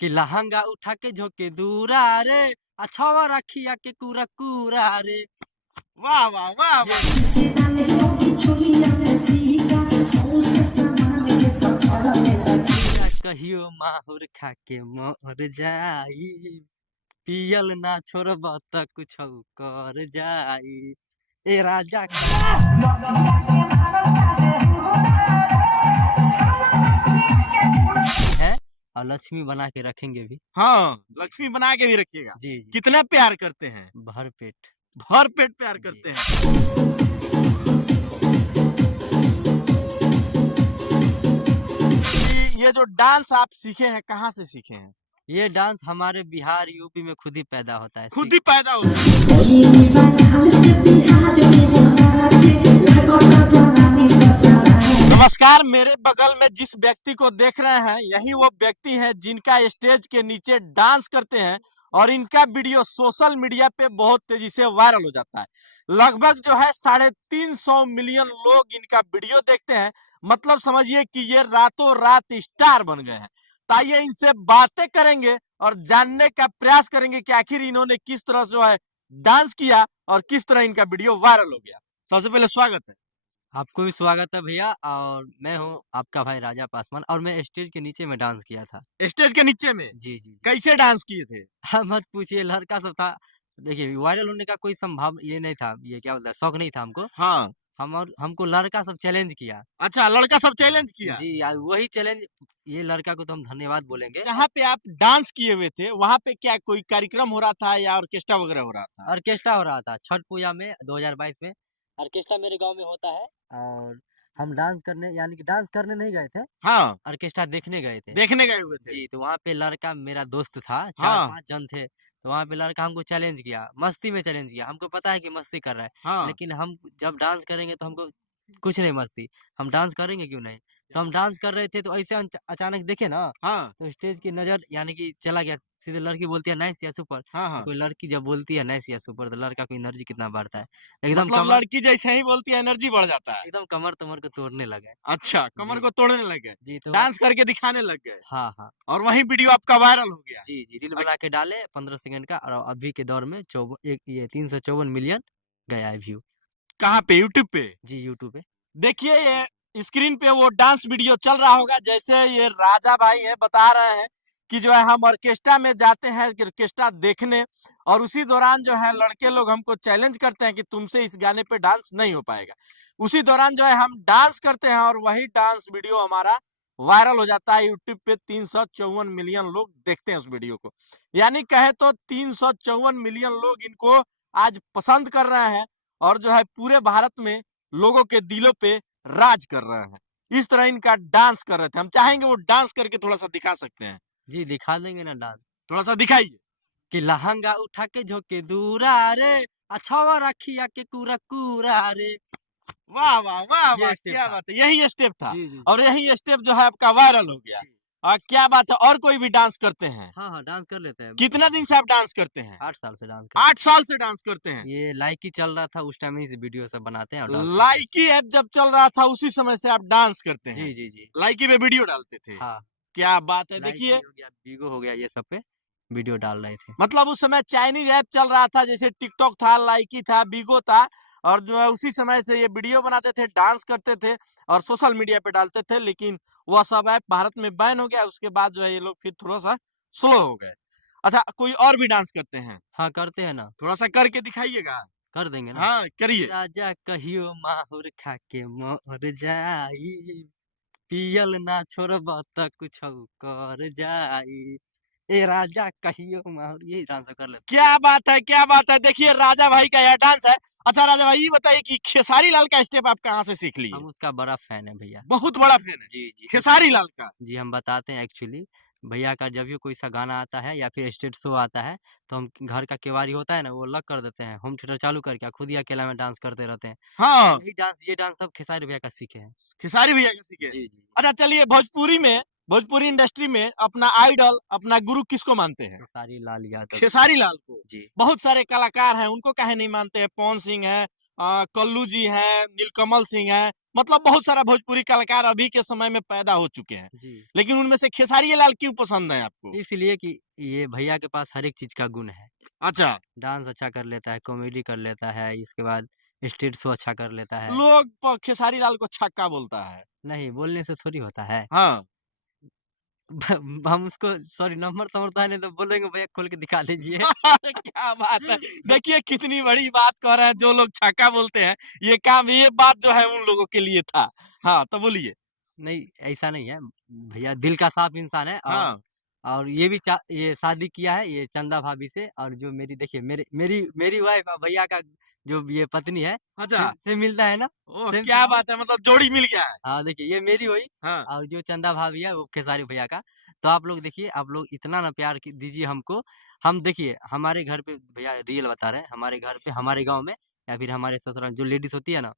कि लहंगा उठा के झोंके दूरा रे, अछवा रखिया के कूरा कूरा रे। वाह वाह वाह वाह। कहियो माहुर खा के मर जाई, पियल ना छोड़ब त कुछ कर जाई। ए राजा है और लक्ष्मी बना के रखेंगे भी। हाँ, लक्ष्मी बना के भी रखिएगा। जी जी, कितना प्यार करते हैं? भर पेट। भर पेट प्यार करते हैं। ये जो डांस आप सीखे हैं, कहाँ से सीखे हैं? ये डांस हमारे बिहार यूपी में खुद ही पैदा होता है। खुद ही पैदा होता है। नमस्कार, मेरे बगल में जिस व्यक्ति को देख रहे हैं, यही वो व्यक्ति हैं जिनका स्टेज के नीचे डांस करते हैं और इनका वीडियो सोशल मीडिया पे बहुत तेजी से वायरल हो जाता है। लगभग जो है 350 मिलियन लोग इनका वीडियो देखते हैं। मतलब समझिए कि ये रातों रात स्टार बन गए हैं। तो आइए इनसे बातें करेंगे और जानने का प्रयास करेंगे कि आखिर इन्होंने किस तरह जो है डांस किया और किस तरह इनका वीडियो वायरल हो गया। सबसे पहले स्वागत है। आपको भी स्वागत है भैया, और मैं हूँ आपका भाई राजा पासवान, और मैं स्टेज के नीचे में डांस किया था। स्टेज के नीचे में जी जी जी। कैसे डांस किए थे? हाँ, मत पूछिए, लड़का सब था। देखिए, वायरल होने का कोई संभावना ये नहीं था, ये क्या बोलता है, शौक नहीं था हमको। हाँ। हमको लड़का सब चैलेंज किया। अच्छा, लड़का सब चैलेंज किया। जी, वही चैलेंज, ये लड़का को तो हम धन्यवाद बोलेंगे। जहाँ पे आप डांस किए हुए थे, वहाँ पे क्या कोई कार्यक्रम हो रहा था या ऑर्केस्ट्रा वगैरह हो रहा था? ऑर्केस्ट्रा हो रहा था छठ पूजा में 2022 में। ऑर्केस्ट्रा मेरे गांव में होता है, और हम डांस करने, यानी कि डांस करने नहीं गए थे, हाँ, ऑर्केस्ट्रा देखने गए थे। देखने गए हुए थे। जी, तो वहाँ पे लड़का मेरा दोस्त था, हाँ, 4-5 जन थे। तो वहाँ पे लड़का हमको चैलेंज किया, मस्ती में चैलेंज किया। हमको पता है कि मस्ती कर रहा है, हाँ। लेकिन हम जब डांस करेंगे तो हमको कुछ नहीं मस्ती, हम डांस करेंगे क्यों नहीं? तो हम डांस कर रहे थे, तो ऐसे अचानक देखे ना, हाँ, तो स्टेज की नज़र यानी कि चला गया, सीधे लड़की बोलती है नाइस या सुपर। हाँ, तो हाँ। कोई लड़की जब बोलती है नाइस या सुपर, तो लड़का की एनर्जी कितना बढ़ता है। एकदम मतलब कमर लड़की जैसे ही बोलती है एनर्जी बढ़ जाता है। एकदम कमर-तमर को तोड़ने लगे। अच्छा, कमर जी, को तोड़ने लग गए। जी तो डांस करके दिखाने लग गए हाँ, हाँ। और वही वीडियो आपका वायरल हो गया। जी, जी, रील अ, बना के डाले 15 सेकंड का, और अभी के दौर में 354 मिलियन गया है व्यू। कहाँ पे? यूट्यूब पे? जी, यूट्यूब पे। देखिए ये स्क्रीन पे वो डांस वीडियो चल रहा होगा। जैसे ये राजा भाई हैं, बता रहे हैं कि जो है हम ऑर्केस्ट्रा में जाते हैं ऑर्केस्ट्रा देखने, और उसी दौरान जो है लड़के लोग हमको चैलेंज करते हैं कि तुमसे इस गाने पे डांस नहीं हो पाएगा। उसी दौरान जो है हम डांस करते हैं और वही डांस वीडियो हमारा वायरल हो जाता है। यूट्यूब पे 354 मिलियन लोग देखते हैं उस वीडियो को। यानी कहे तो 354 मिलियन लोग इनको आज पसंद कर रहे हैं और जो है पूरे भारत में लोगों के दिलों पे राज कर रहे हैं। इस तरह इनका डांस कर रहे थे। हम चाहेंगे वो डांस करके थोड़ा सा दिखा सकते हैं। जी, दिखा देंगे ना डांस। थोड़ा सा दिखाइए। कि लहंगा उठा के झोंके दूरा रे, अछवा रखिया के कूरा कूरा रे। वाह वाह वाह वाह, ये स्टेप क्या था। बात है। यही स्टेप था जी, जी, और जी। यही स्टेप जो है आपका वायरल हो गया। जी। क्या बात है। और कोई भी डांस करते हैं? हाँ, हाँ, डांस कर लेते हैं। कितना दिन से आप डांस करते हैं? 8 साल से डांस कर 8 साल से डांस करते हैं। ये लाइकी चल रहा था, उस टाइम ही से वीडियो सब बनाते हैं और डांस करते हैं। लाइकी ऐप जब चल रहा था उसी समय से आप डांस करते हैं। जी, जी, जी। लाइकी पे वीडियो डालते थे। हाँ, क्या बात है। लाइकी देखिए हो गया, बिगो हो गया, ये सब पे वीडियो डाल रहे थे। मतलब उस समय चाइनीज ऐप चल रहा था, जैसे टिकटॉक था, लाइकी था, बिगो था, और जो है उसी समय से ये वीडियो बनाते थे, डांस करते थे और सोशल मीडिया पे डालते थे। लेकिन वह सब ऐप भारत में बैन हो गया। उसके बाद जो है ये लोग फिर थोड़ा सा स्लो हो गए। अच्छा, कोई और भी डांस करते हैं? हाँ, करते हैं ना, थोड़ा सा करके दिखाइएगा। कर देंगे ना। हाँ, करिए। राजा कहियो माहुर खा के मर जाई, पियल ना छोड़ब त कुछौ कर जाई। ए राजा कहियो माहुर, यही डांस कर लेते। क्या बात है, क्या बात है। देखिए राजा भाई का यह डांस है। अच्छा राजा भाई, ये बताइए कि खेसारी लाल का स्टेप आप कहाँ से सीख लिए? हम उसका बड़ा फैन है भैया। बहुत बड़ा फैन है जी, जी। खेसारी लाल का। जी, हम बताते हैं एक्चुअली, भैया का जब भी कोई सा गाना आता है या फिर स्टेज शो आता है, तो हम घर का केवाड़ी होता है ना, वो लॉक कर देते हैं, होम थिएटर चालू करके खुद ही अकेला में डांस करते रहते हैं। हाँ, ये डांस सब खेसारी भैया का सीखे हैं। खेसारी भैया का सीखे। जी, जी। अच्छा चलिए, भोजपुरी में भोजपुरी इंडस्ट्री में अपना आइडल, अपना गुरु किसको मानते हैं? खेसारी लाल यादव खेसारी लाल को। जी। बहुत सारे कलाकार हैं, उनको काहे नहीं मानते हैं? पवन सिंह है, कल्लू जी हैं, नीलकमल सिंह है, मतलब बहुत सारा भोजपुरी कलाकार अभी के समय में पैदा हो चुके हैं, जी। लेकिन उनमें से खेसारी लाल क्यों पसंद है आपको? इसलिए कि ये भैया के पास हर एक चीज़ का गुण है। अच्छा, डांस अच्छा कर लेता है, कॉमेडी कर लेता है, इसके बाद स्टेज शो अच्छा कर लेता है। लोग खेसारी लाल को छक्का बोलता है। नहीं, बोलने से थोड़ी होता है। हाँ। हम उसको सॉरी नंबर-तंबर तो है नहीं तो बोलेंगे भैया खोल के दिखा दीजिए। क्या बात है! देखिए कितनी बड़ी बात कह रहे हैं, जो लोग छक्का बोलते हैं, ये बात जो है उन लोगों के लिए था। हाँ, तो बोलिए। नहीं, ऐसा नहीं है। भैया दिल का साफ इंसान है हाँ। और ये शादी किया है ये चंदा भाभी से और जो मेरी देखिए मेरी मेरी वाइफ और भैया का जो ये पत्नी है अच्छा। सेम मिलता है ना? ओह! सेम क्या टू बात है, मतलब जोड़ी मिल गया है। हाँ, देखिए ये मेरी हुई हाँ। और जो चंदा भाभी है वो खेसारी भैया का। तो आप लोग देखिए, आप लोग इतना ना प्यार की दीजिए हमको। हम देखिए हमारे घर पे भैया रियल बता रहे हैं, हमारे घर पे हमारे गाँव में या फिर हमारे ससुराल जो लेडीज़ होती है ना,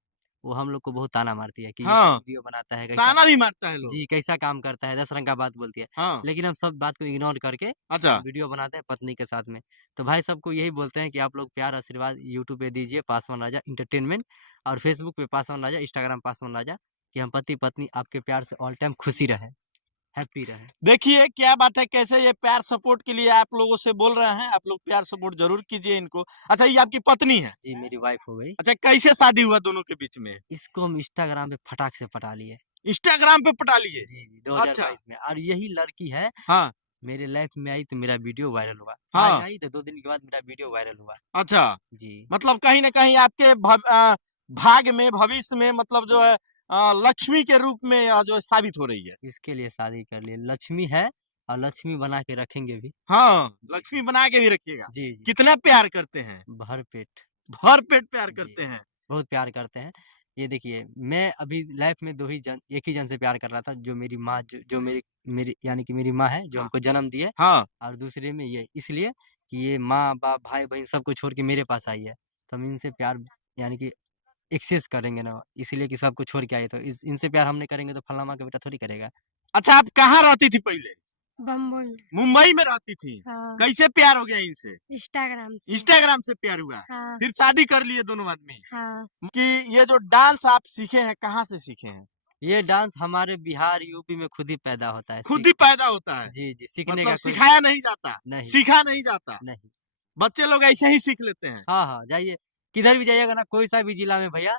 वो हम लोग को बहुत ताना मारती है कि ये क्या हाँ, वीडियो बनाता है, कैसा ताना भी मारता है लोग। जी, कैसा काम करता है, 10 रंग का बात बोलती है। हाँ। लेकिन हम सब बात को इग्नोर करके अच्छा। वीडियो बनाते हैं पत्नी के साथ में। तो भाई सबको यही बोलते हैं कि आप लोग प्यार आशीर्वाद यूट्यूब पे दीजिए पासवान राजा एंटरटेनमेंट और फेसबुक पे पासवान राजा, इंस्टाग्राम पासवान राजा कि हम पति-पत्नी आपके प्यार से ऑल टाइम खुशी रहें, हैप्पी रहें। देखिए क्या बात है, कैसे ये प्यार सपोर्ट के लिए आप लोगों से बोल रहे हैं, आप लोग प्यार सपोर्ट ज़रूर कीजिए इनको। अच्छा, ये आपकी पत्नी है? जी, मेरी वाइफ हो गई। अच्छा, कैसे शादी हुआ दोनों के बीच में? इसको हम इंस्टाग्राम पे फटाक से पटा लिए। इंस्टाग्राम पे पटा लिए? जी, जी, अच्छा। 2022 में और यही लड़की है हाँ। मेरे लाइफ में आई तो मेरा वीडियो वायरल हुआ। आज हाँ। आई तो 2 दिन के बाद मेरा वीडियो वायरल हुआ। अच्छा। जी। मतलब कहीं न कहीं आपके भाग में, भविष्य में मतलब जो है लक्ष्मी के रूप में जो है साबित हो रही है। इसके लिए शादी कर लिए। लक्ष्मी है और लक्ष्मी बना के रखेंगे भी। हाँ, जी, लक्ष्मी बना के भी रखिएगा। जी, जी। कितना प्यार करते हैं? भरपेट। भर-पेट प्यार जी, करते हैं। बहुत प्यार करते हैं। ये देखिए, मैं अभी लाइफ़ में 2 ही जन एक ही जन से प्यार कर रहा था, जो मेरी माँ जो मेरी मेरी यानी कि मेरी माँ है, जो हाँ। हमको जन्म दी है हाँ। और दूसरे में ये इसलिए कि ये माँ-बाप, भाई-बहन सबको छोड़ के मेरे पास आई है। तो हम इनसे प्यार यानी कि एक्सेस करेंगे ना, इसलिए कि सबको छोड़ के आई है, तो इस इनसे प्यार हम नहीं करेंगे तो फलाँ माँ का बेटा थोड़ी करेगा। अच्छा, आप कहाँ रहती थी पहले? बम्बई में। मुंबई में रहती थी। हाँ, कैसे प्यार हो गया इनसे? इंस्टाग्राम से। इंस्टाग्राम से प्यार हुआ। हाँ, फिर शादी कर लिए दोनों आदमी। हाँ। कि ये जो डांस आप सीखे हैं, कहाँ से सीखे हैं? ये डांस हमारे बिहार, यूपी में खुद ही पैदा होता है। खुद ही पैदा होता है। जी, जी, सीखने मतलब का कोई सिखाया नहीं जाता, नहीं, सीखा नहीं जाता। नहीं। बच्चे लोग ऐसे ही सीख लेते हैं। हाँ, हाँ, जाइए किधर भी जाइएगा ना कोई सा भी जिला में भैया,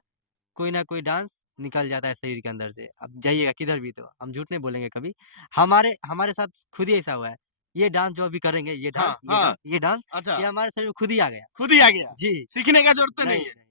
कोई ना कोई डांस निकल जाता है शरीर के अंदर से। अब जाइएगा किधर भी तो, हम झूठ नहीं बोलेंगे कभी। हमारे हमारे साथ खुद ही ऐसा हुआ है। ये डांस जो अभी करेंगे, हाँ, हाँ। ये डांस, अच्छा, ये हमारे शरीर में खुद ही आ गया। खुद ही आ गया। जी, सीखने का ज़रूरत नहीं नहीं, है। नहीं।